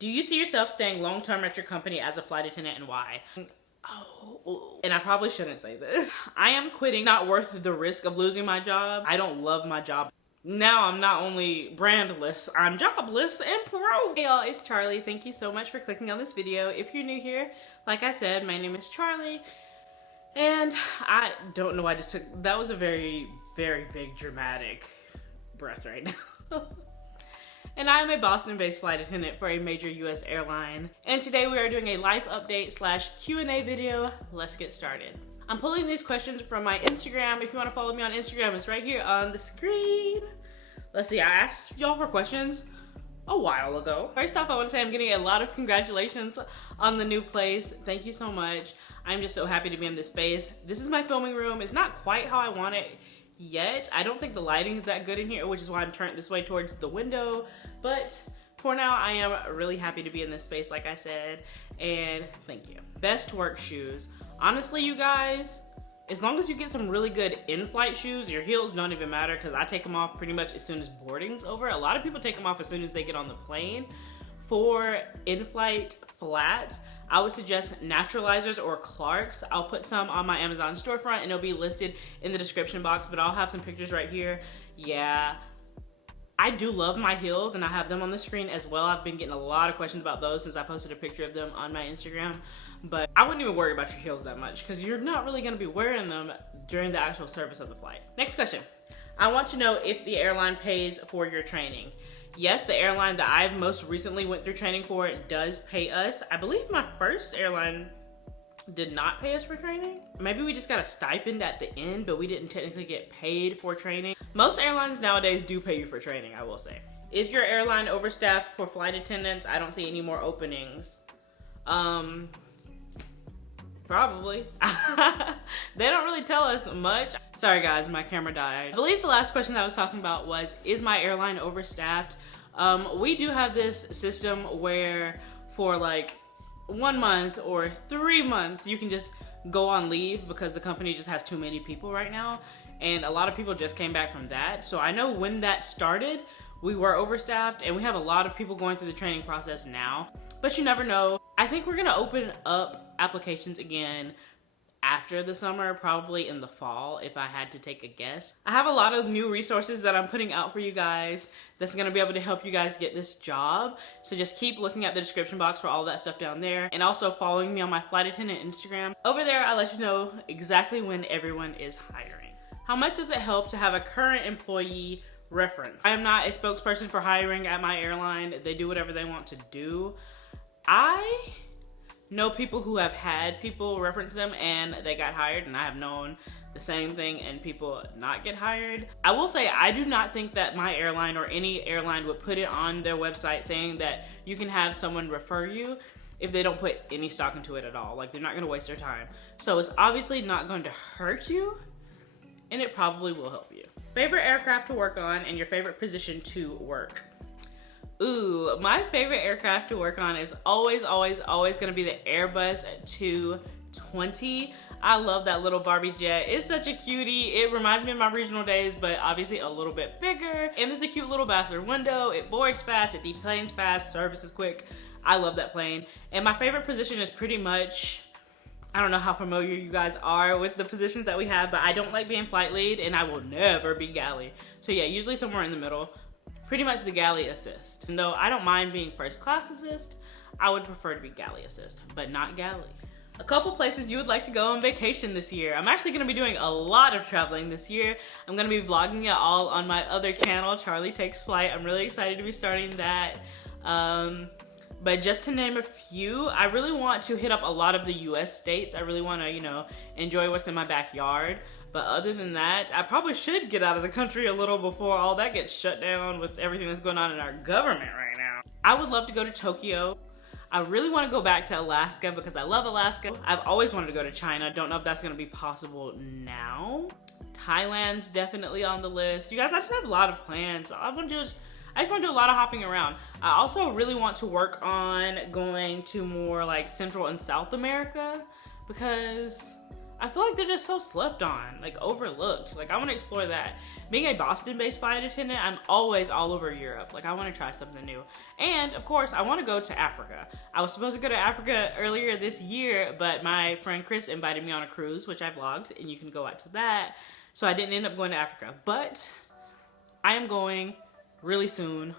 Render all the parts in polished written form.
Do you see yourself staying long-term at your company as a flight attendant, and why? Oh, and I probably shouldn't say this. I am quitting. Not worth the risk of losing my job. I don't love my job. Now I'm not only brandless, I'm jobless and broke. Hey y'all, it's Charlie. Thank you so much for clicking on this video. If you're new here, like I said, my name is Charlie. And I don't know, that was a very, very big dramatic breath right now. And I am a Boston-based flight attendant for a major US airline. And today we are doing a life update / Q&A video. Let's get started. I'm pulling these questions from my Instagram. If you want to follow me on Instagram, it's right here on the screen. Let's see, I asked y'all for questions a while ago. First off, I want to say I'm getting a lot of congratulations on the new place. Thank you so much. I'm just so happy to be in this space. This is my filming room. It's not quite how I want it yet. I don't think the lighting is that good in here, which is why I'm turned this way towards the window. But for now, I am really happy to be in this space, like I said, and thank you. Best work shoes. Honestly, you guys, as long as you get some really good in-flight shoes, your heels don't even matter because I take them off pretty much as soon as boarding's over. A lot of people take them off as soon as they get on the plane. For in-flight flats, I would suggest Naturalizers or Clarks. I'll put some on my Amazon storefront and it'll be listed in the description box, but I'll have some pictures right here. Yeah, I do love my heels and I have them on the screen as well. I've been getting a lot of questions about those since I posted a picture of them on my Instagram, but I wouldn't even worry about your heels that much because you're not really gonna be wearing them during the actual service of the flight. Next question. I want to know if the airline pays for your training. Yes, the airline that I've most recently went through training for does pay us. I believe my first airline did not pay us for training. Maybe we just got a stipend at the end, but we didn't technically get paid for training. Most airlines nowadays do pay you for training, I will say. Is your airline overstaffed for flight attendants? I don't see any more openings. Probably. They don't really tell us much. Sorry guys, my camera died. I believe the last question that I was talking about was, is my airline overstaffed? We do have this system where for like 1 month or 3 months, you can just go on leave because the company just has too many people right now. And a lot of people just came back from that. So I know when that started, we were overstaffed and we have a lot of people going through the training process now, but you never know. I think we're gonna open up applications again after the summer, probably in the fall, if I had to take a guess. I have a lot of new resources that I'm putting out for you guys that's gonna be able to help you guys get this job. So just keep looking at the description box for all that stuff down there. And also following me on my flight attendant Instagram. Over there, I let you know exactly when everyone is hiring. How much does it help to have a current employee reference? I am not a spokesperson for hiring at my airline. They do whatever they want to do. I know people who have had people reference them and they got hired, and I have known the same thing and people not get hired. I will say I do not think that my airline or any airline would put it on their website saying that you can have someone refer you if they don't put any stock into it at all. Like, they're not gonna waste their time. So it's obviously not going to hurt you, and it probably will help you. Favorite aircraft to work on and your favorite position to work. Ooh, my favorite aircraft to work on is always gonna be the Airbus 220. I love that little Barbie jet. It's such a cutie. It reminds me of my regional days, but obviously a little bit bigger. And there's a cute little bathroom window. It boards fast, it deplanes fast, service is quick. I love that plane. And my favorite position is pretty much, I don't know how familiar you guys are with the positions that we have, but I don't like being flight lead and I will never be galley. So yeah, usually somewhere in the middle. Pretty much the galley assist. And though I don't mind being first class assist, I would prefer to be galley assist, but not galley. A couple places you would like to go on vacation this year. I'm actually gonna be doing a lot of traveling this year. I'm gonna be vlogging it all on my other channel, Charlie Takes Flight. I'm really excited to be starting that. But just to name a few, I really want to hit up a lot of the US states. I really wanna, enjoy what's in my backyard. But other than that, I probably should get out of the country a little before all that gets shut down with everything that's going on in our government right now. I would love to go to Tokyo. I really want to go back to Alaska because I love Alaska. I've always wanted to go to China. Don't know if that's going to be possible now. Thailand's definitely on the list. You guys, I just have a lot of plans. I just want to do a lot of hopping around. I also really want to work on going to more like Central and South America because I feel like they're just so slept on, like overlooked. Like I want to explore that. Being a Boston-based flight attendant, I'm always all over Europe. Like I want to try something new. And of course, I want to go to Africa. I was supposed to go to Africa earlier this year, but my friend Chris invited me on a cruise, which I vlogged, and you can go out to that. So I didn't end up going to Africa, but I am going really soon,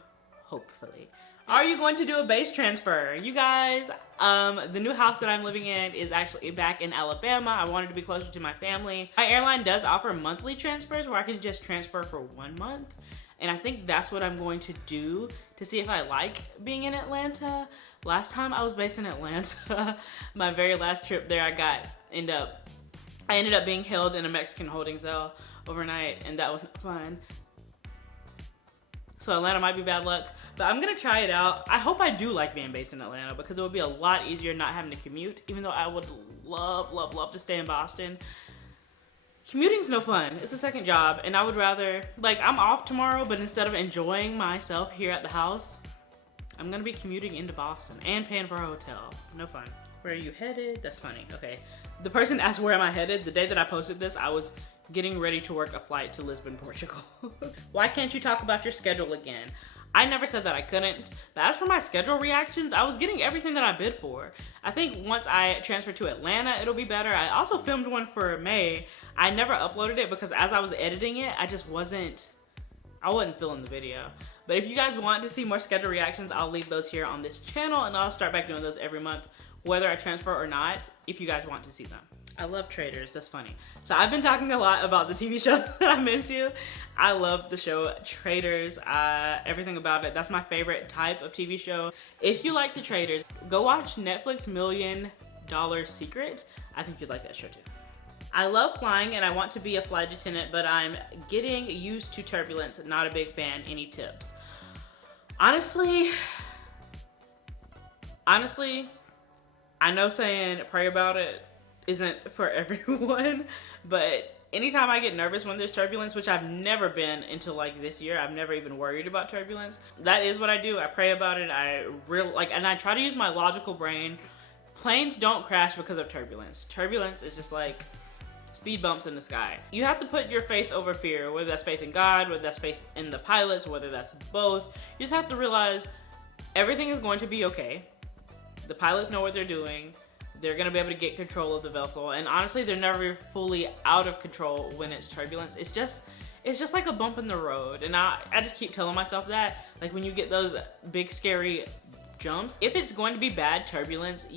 hopefully. Are you going to do a base transfer? You guys, the new house that I'm living in is actually back in Alabama. I wanted to be closer to my family. My airline does offer monthly transfers where I can just transfer for 1 month. And I think that's what I'm going to do to see if I like being in Atlanta. Last time I was based in Atlanta, my very last trip there, I ended up being held in a Mexican holding cell overnight, and that was not fun. So Atlanta might be bad luck, but I'm gonna try it out. I hope I do like being based in Atlanta because it would be a lot easier not having to commute, even though I would love, love, love to stay in Boston. Commuting's no fun. It's a second job, and I would rather, like, I'm off tomorrow, but instead of enjoying myself here at the house, I'm gonna be commuting into Boston and paying for a hotel. No fun. Where are you headed? That's funny. Okay. The person asked where am I headed. The day that I posted this, I was getting ready to work a flight to Lisbon, Portugal. Why can't you talk about your schedule again? I never said that I couldn't, but as for my schedule reactions, I was getting everything that I bid for. I think once I transfer to Atlanta, it'll be better. I also filmed one for May. I never uploaded it because as I was editing it, I wasn't feeling the video. But if you guys want to see more schedule reactions, I'll leave those here on this channel, and I'll start back doing those every month, whether I transfer or not, if you guys want to see them. I love Traitors, that's funny. So I've been talking a lot about the TV shows that I'm into. I love the show Traitors, everything about it. That's my favorite type of TV show. If you like the Traitors, go watch Netflix $1 Million Secret. I think you'd like that show too. I love flying and I want to be a flight attendant, but I'm getting used to turbulence. Not a big fan. Any tips? Honestly, I know saying pray about it isn't for everyone, but anytime I get nervous when there's turbulence, which I've never been until like this year, I've never even worried about turbulence. That is what I do. I pray about it. And I try to use my logical brain. Planes don't crash because of turbulence. Turbulence is just like speed bumps in the sky. You have to put your faith over fear, whether that's faith in God, whether that's faith in the pilots, whether that's both. You just have to realize everything is going to be okay. The pilots know what they're doing. They're gonna be able to get control of the vessel, and honestly, they're never fully out of control when it's turbulence. It's just like a bump in the road, and I just keep telling myself that. Like when you get those big scary jumps, if it's going to be bad turbulence,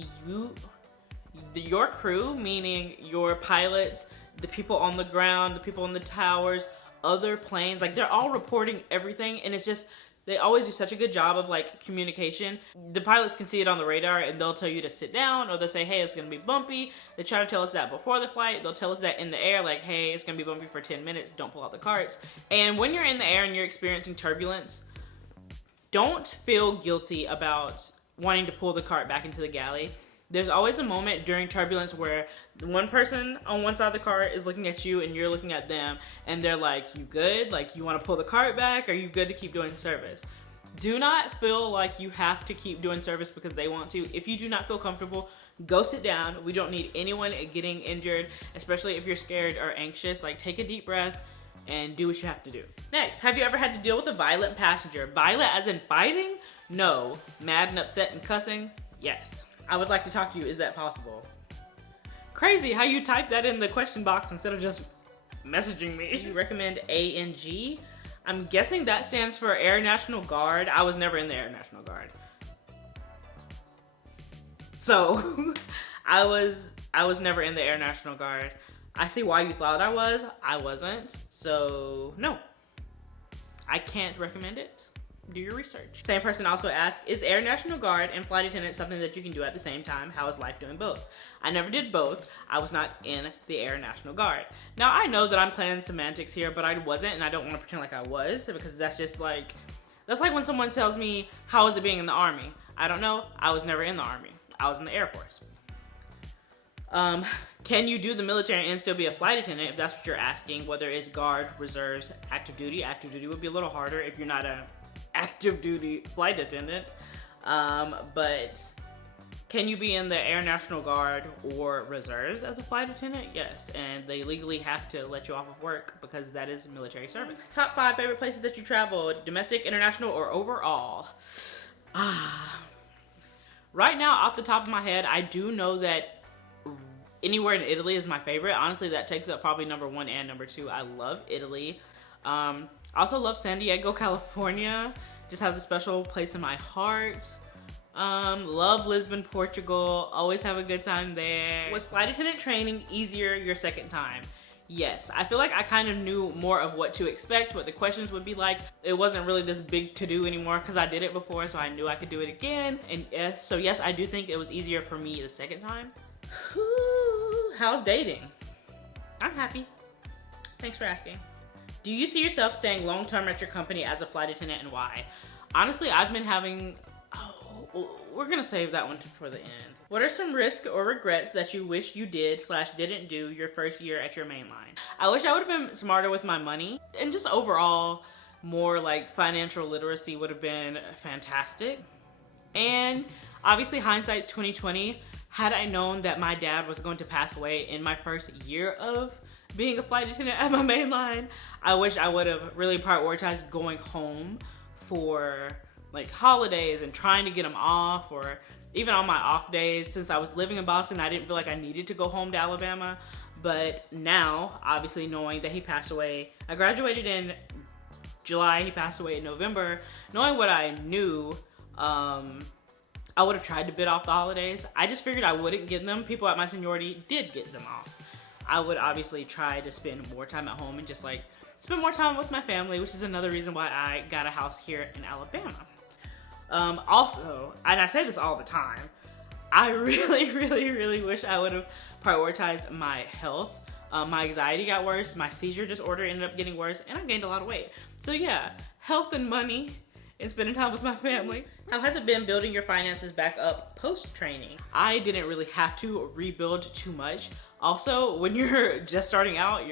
your crew, meaning your pilots, the people on the ground, the people in the towers, other planes, like they're all reporting everything, and it's just. They always do such a good job of like communication. The pilots can see it on the radar and they'll tell you to sit down, or they'll say, hey, it's gonna be bumpy. They try to tell us that before the flight. They'll tell us that in the air, like, hey, it's gonna be bumpy for 10 minutes. Don't pull out the carts. And when you're in the air and you're experiencing turbulence, don't feel guilty about wanting to pull the cart back into the galley. There's always a moment during turbulence where the one person on one side of the cart is looking at you and you're looking at them, and they're like, you good? Like, you want to pull the cart back? Are you good to keep doing service? Do not feel like you have to keep doing service because they want to. If you do not feel comfortable, go sit down. We don't need anyone getting injured, especially if you're scared or anxious. Like, take a deep breath and do what you have to do. Next, have you ever had to deal with a violent passenger? Violent as in fighting? No. Mad and upset and cussing? Yes. I would like to talk to you. Is that possible? Crazy how you type that in the question box instead of just messaging me. You recommend ANG? I'm guessing that stands for Air National Guard. I was never in the Air National Guard. So, I was never in the Air National Guard. I see why you thought I was. I wasn't. So, no. I can't recommend it. Do your research. Same person also asked, is Air National Guard and flight attendant something that you can do at the same time? How is life doing both? I never did both. I was not in the Air National Guard. Now, I know that I'm playing semantics here, but I wasn't, and I don't want to pretend like I was, because that's like when someone tells me, how is it being in the Army? I don't know. I was never in the Army. I was in the Air Force. Can you do the military and still be a flight attendant, if that's what you're asking, whether it's Guard, Reserves, Active Duty? Active Duty would be a little harder if you're not a active duty flight attendant, but Can you be in the Air National Guard or reserves as a flight attendant? Yes, and they legally have to let you off of work because that is military service. Top 5 favorite places that you traveled, domestic, international, or overall? Right now, off the top of my head, I do know that anywhere in Italy is my favorite. Honestly, that takes up probably number 1 and number 2. I love Italy. I also love San Diego, California. Just has a special place in my heart. Love Lisbon, Portugal. Always have a good time there. Was flight attendant training easier your second time? Yes. I feel like I kind of knew more of what to expect, what the questions would be like. It wasn't really this big to do anymore because I did it before, so I knew I could do it again. And so yes, I do think it was easier for me the second time. How's dating? I'm happy. Thanks for asking. Do you see yourself staying long-term at your company as a flight attendant, and why? Honestly, I've been having... we're gonna save that one for the end. What are some risks or regrets that you wish you did/didn't do your first year at your mainline? I wish I would have been smarter with my money, and just overall more like financial literacy would have been fantastic. And obviously hindsight's 2020. Had I known that my dad was going to pass away in my first year of being a flight attendant at my mainline, I wish I would have really prioritized going home for like holidays and trying to get them off, or even on my off days. Since I was living in Boston, I didn't feel like I needed to go home to Alabama. But now, obviously knowing that he passed away, I graduated in July, he passed away in November. Knowing what I knew, I would have tried to bid off the holidays. I just figured I wouldn't get them. People at my seniority did get them off. I would obviously try to spend more time at home and just like spend more time with my family, which is another reason why I got a house here in Alabama. Also, and I say this all the time, I really wish I would have prioritized my health. My anxiety got worse, my seizure disorder ended up getting worse, and I gained a lot of weight. So yeah, health and money and spending time with my family. How has it been building your finances back up post-training? I didn't really have to rebuild too much. Also, when you're just starting out,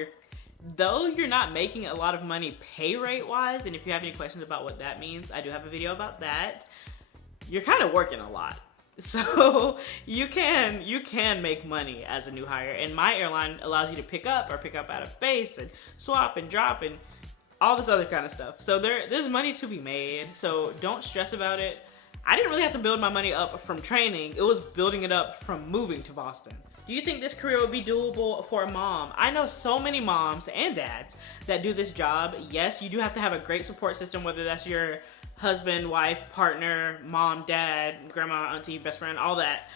though you're not making a lot of money pay rate wise, and if you have any questions about what that means, I do have a video about that. You're kind of working a lot. So you can make money as a new hire, and my airline allows you to pick up at a base and swap and drop and all this other kind of stuff. So there's money to be made, so don't stress about it. I didn't really have to build my money up from training. It was building it up from moving to Boston. Do you think this career would be doable for a mom? I know so many moms and dads that do this job. Yes, you do have to have a great support system, whether that's your husband, wife, partner, mom, dad, grandma, auntie, best friend, all that.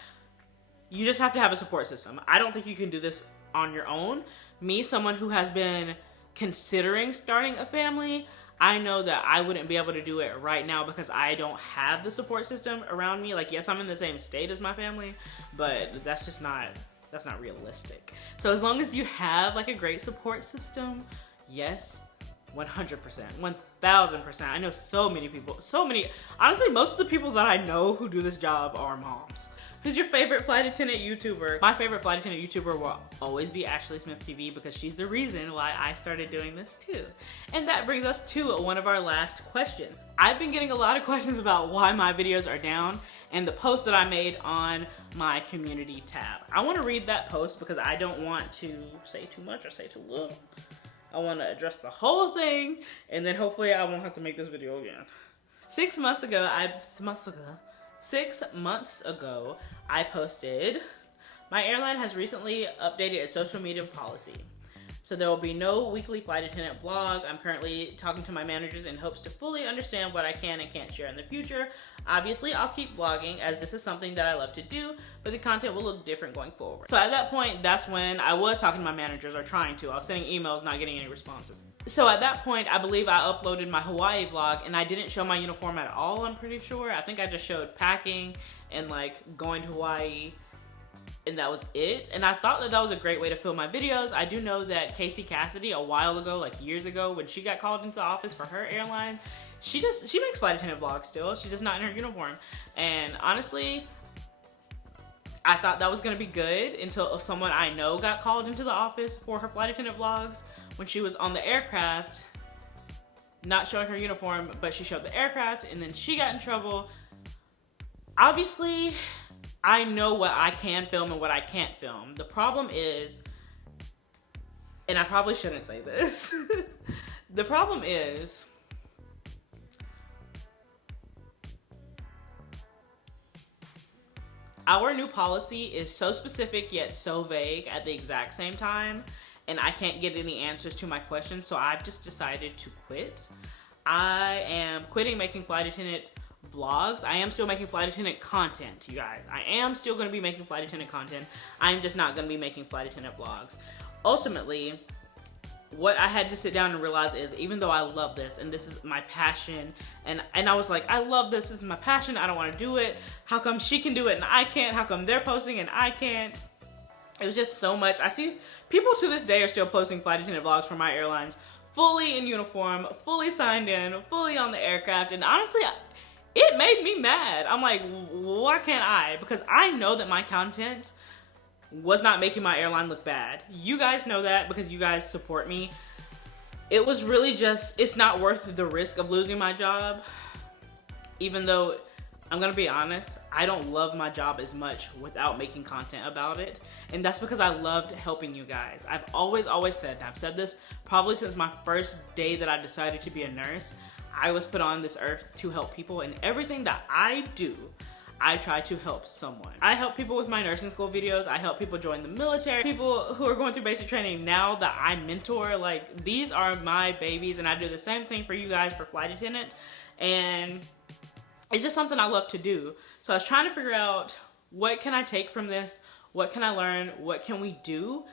You just have to have a support system. I don't think you can do this on your own. Me, someone who has been considering starting a family, I know that I wouldn't be able to do it right now because I don't have the support system around me. Like, yes, I'm in the same state as my family, but that's not realistic. So as long as you have like a great support system, yes, 100%, 1000%. I know so many people, honestly, most of the people that I know who do this job are moms. Who's your favorite flight attendant YouTuber? My favorite flight attendant YouTuber will always be Ashley Smith TV because she's the reason why I started doing this too. And that brings us to one of our last questions. I've been getting a lot of questions about why my videos are down and the post that I made on my community tab. I want to read that post because I don't want to say too much or say too little. I want to address the whole thing, and then hopefully I won't have to make this video again. 6 months ago, I posted, my airline has recently updated its social media policy. So there will be no weekly flight attendant vlog. I'm currently talking to my managers in hopes to fully understand what I can and can't share in the future. Obviously, I'll keep vlogging as this is something that I love to do, but the content will look different going forward. So at that point, that's when I was talking to my managers, or trying to. I was sending emails, not getting any responses. So at that point, I believe I uploaded my Hawaii vlog, and I didn't show my uniform at all, I'm pretty sure. I think I just showed packing and like going to Hawaii, and that was it. And I thought that that was a great way to film my videos. I do know that Casey Cassidy, a while ago, like years ago, when she got called into the office for her airline, she makes flight attendant vlogs still. She's just not in her uniform. And honestly, I thought that was gonna be good until someone I know got called into the office for her flight attendant vlogs when she was on the aircraft, not showing her uniform, but she showed the aircraft, and then she got in trouble. Obviously, I know what I can film and what I can't film. The problem is, and I probably shouldn't say this, the problem is, our new policy is so specific yet so vague at the exact same time, and I can't get any answers to my questions, so I've just decided to quit. I am quitting making flight attendant vlogs. I am still making flight attendant content, you guys. I am still going to be making flight attendant content. I'm just not going to be making flight attendant vlogs. Ultimately, what I had to sit down and realize is, even though I love this and this is my passion, and I was like, I love this is my passion, I don't want to do it. How come she can do it and I can't? How come they're posting and I can't? It was just so much. I see people to this day are still posting flight attendant vlogs for my airlines, fully in uniform, fully signed in, fully on the aircraft, and honestly, it made me mad. I'm like, why can't I? Because I know that my content was not making my airline look bad. You guys know that because you guys support me. It was really just, it's not worth the risk of losing my job. Even though, I'm gonna be honest, I don't love my job as much without making content about it. And that's because I loved helping you guys. I've always said, and I've said this probably since my first day that I decided to be a nurse, I was put on this earth to help people, and everything that I do, I try to help someone. I help people with my nursing school videos. I help people join the military. People who are going through basic training now that I mentor, like, these are my babies, and I do the same thing for you guys for flight attendant. And it's just something I love to do. So I was trying to figure out, what can I take from this? What can I learn? What can we do?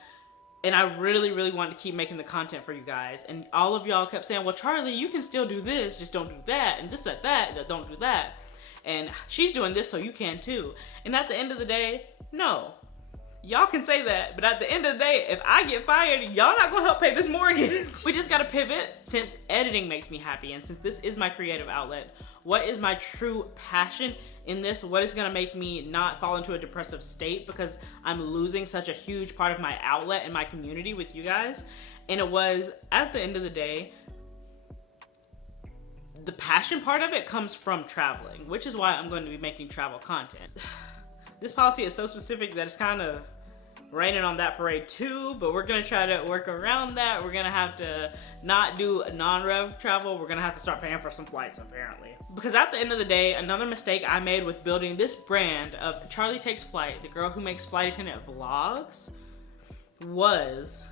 And I really wanted to keep making the content for you guys. And all of y'all kept saying, well, Charlie, you can still do this, just don't do that, and this, that, don't do that. And she's doing this, so you can too. And at the end of the day, no. Y'all can say that, but at the end of the day, if I get fired, y'all not gonna help pay this mortgage. We just gotta pivot. Since editing makes me happy, and since this is my creative outlet, what is my true passion in this? What is gonna make me not fall into a depressive state because I'm losing such a huge part of my outlet and my community with you guys? And it was, at the end of the day, the passion part of it comes from traveling, which is why I'm going to be making travel content. This policy is so specific that it's kind of raining on that parade too, but we're gonna try to work around that. We're gonna have to not do non-rev travel. We're gonna have to start paying for some flights apparently. Because at the end of the day, another mistake I made with building this brand of Charlie Takes Flight, the girl who makes flight attendant vlogs, was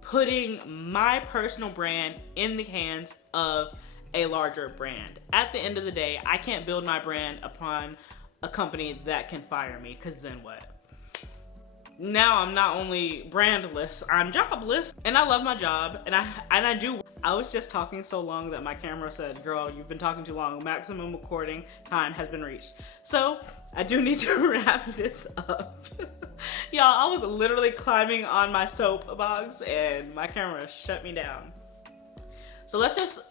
putting my personal brand in the hands of a larger brand. At the end of the day, I can't build my brand upon a company that can fire me, because then what? Now I'm not only brandless, I'm jobless. And I love my job, and I do. I was just talking so long that my camera said, girl, you've been talking too long. Maximum recording time has been reached. So I do need to wrap this up. Y'all, I was literally climbing on my soapbox and my camera shut me down. So let's just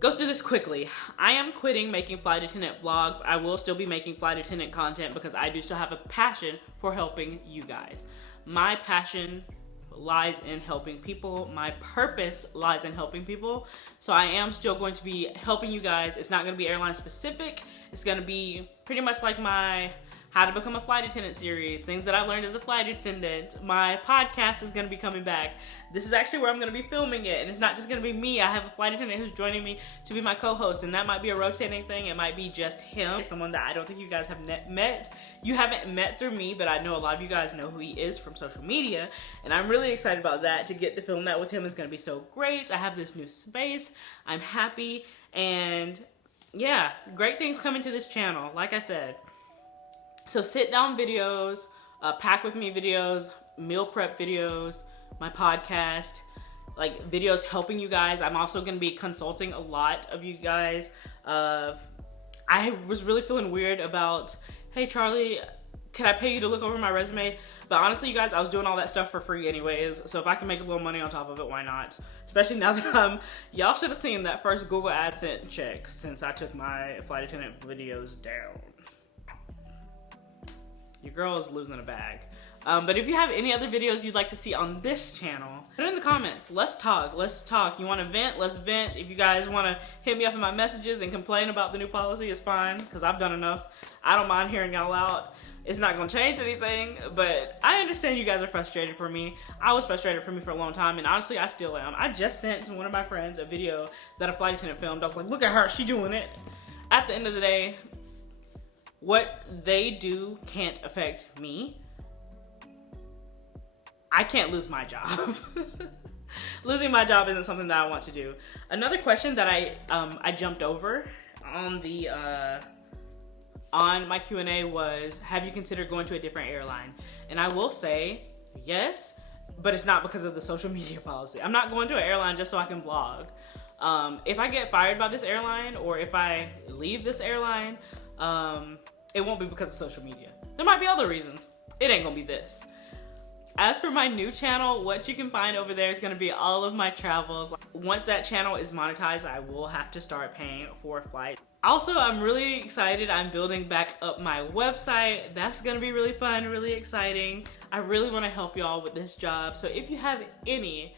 go through this quickly. I am quitting making flight attendant vlogs. I will still be making flight attendant content because I do still have a passion for helping you guys. My passion lies in helping people. My purpose lies in helping people. So I am still going to be helping you guys. It's not going to be airline specific. It's going to be pretty much like my How to Become a Flight Attendant series, things that I learned as a flight attendant. My podcast is going to be coming back. This is actually where I'm going to be filming it, and it's not just going to be me. I have a flight attendant who's joining me to be my co-host, and that might be a rotating thing. It might be just him, someone that I don't think you guys have met. You haven't met through me, but I know a lot of you guys know who he is from social media, and I'm really excited about that. To get to film that with him is going to be so great. I have this new space. I'm happy, and yeah, great things coming to this channel, like I said. So sit down videos, pack with me videos, meal prep videos, my podcast, like videos helping you guys. I'm also going to be consulting a lot of you guys. I was really feeling weird about, hey Charlie, can I pay you to look over my resume? But honestly, you guys, I was doing all that stuff for free anyways. So if I can make a little money on top of it, why not? Especially now that y'all should have seen that first Google AdSense check since I took my flight attendant videos down. Your girl is losing a bag. But if you have any other videos you'd like to see on this channel, put it in the comments. Let's talk. Let's talk. You want to vent? Let's vent. If you guys want to hit me up in my messages and complain about the new policy, it's fine, because I've done enough. I don't mind hearing y'all out. It's not going to change anything, but I understand you guys are frustrated for me. I was frustrated for me for a long time, and honestly, I still am. I just sent to one of my friends a video that a flight attendant filmed. I was like, look at her, she doing it. At the end of the day, what they do can't affect me. I can't lose my job. Losing my job isn't something that I want to do. Another question that I jumped over on the on my Q&A was, have you considered going to a different airline? And I will say yes, but it's not because of the social media policy. I'm not going to an airline just so I can vlog. If I get fired by this airline, or if I leave this airline, it won't be because of social media. There might be other reasons. It ain't gonna be this. As for my new channel, what you can find over there is gonna be all of my travels. Once that channel is monetized, I will have to start paying for flights. Also, I'm really excited. I'm building back up my website. That's gonna be really fun, really exciting. I really wanna help y'all with this job. So if you have any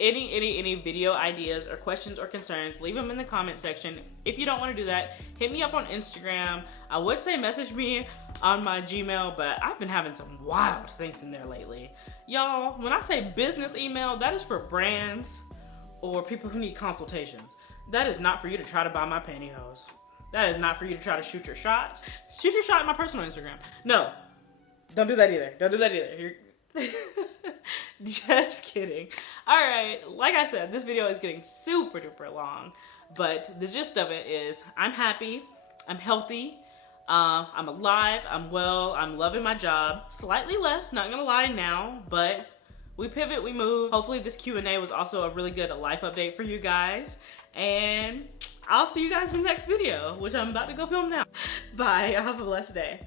video ideas or questions or concerns, leave them in the comment section. If you don't want to do that, hit me up on Instagram. I would say message me on my Gmail, but I've been having some wild things in there lately. Y'all, when I say business email, that is for brands or people who need consultations. That is not for you to try to buy my pantyhose. That is not for you to try to shoot your shot. Shoot your shot in my personal Instagram. No, don't do that either. Don't do that either. Just kidding. All right, like I said, this video is getting super duper long, but the gist of it is I'm happy, I'm healthy, I'm alive, I'm well, I'm loving my job. Slightly less, not gonna lie now, but we pivot, we move. Hopefully this Q&A was also a really good life update for you guys, and I'll see you guys in the next video, which I'm about to go film now. Bye, y'all have a blessed day.